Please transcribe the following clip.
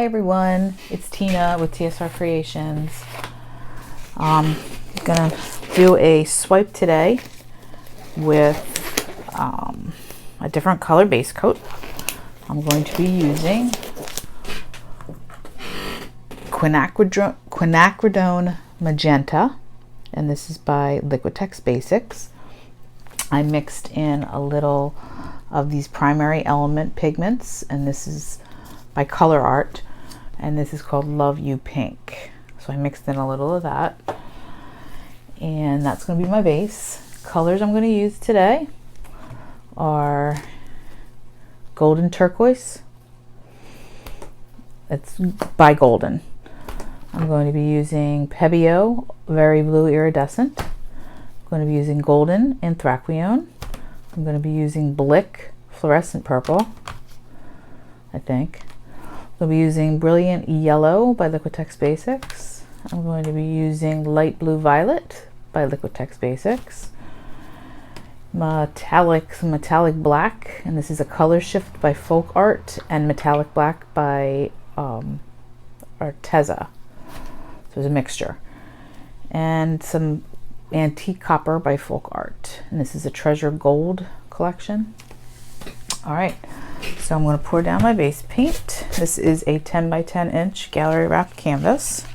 Hi everyone, it's Tina with TSRcreations. I'm gonna do a swipe today with a different color base coat. I'm going to be using quinacridone Magenta, and this is by Liquitex Basics. I mixed in a little of these primary element pigments, and this is by Color Art, and this is called Love You Pink. So I mixed in a little of that, and that's going to be my base. Colors I'm going to use today are Golden Turquoise. It's by Golden. I'm going to be using Pebeo Very Blue Iridescent. I'm going to be using Golden Anthraquinone. I'm going to be using Blick Fluorescent Purple, I think. I'll be using Brilliant Yellow by Liquitex Basics. I'm going to be using Light Blue Violet by Liquitex Basics. Metallic Black, and this is a color shift by Folk Art, and Metallic Black by Arteza. So it's a mixture. And some Antique Copper by Folk Art, and this is a Treasure Gold collection. All right, so I'm going to pour down my base paint. This is a 10 by 10 inch gallery wrapped canvas.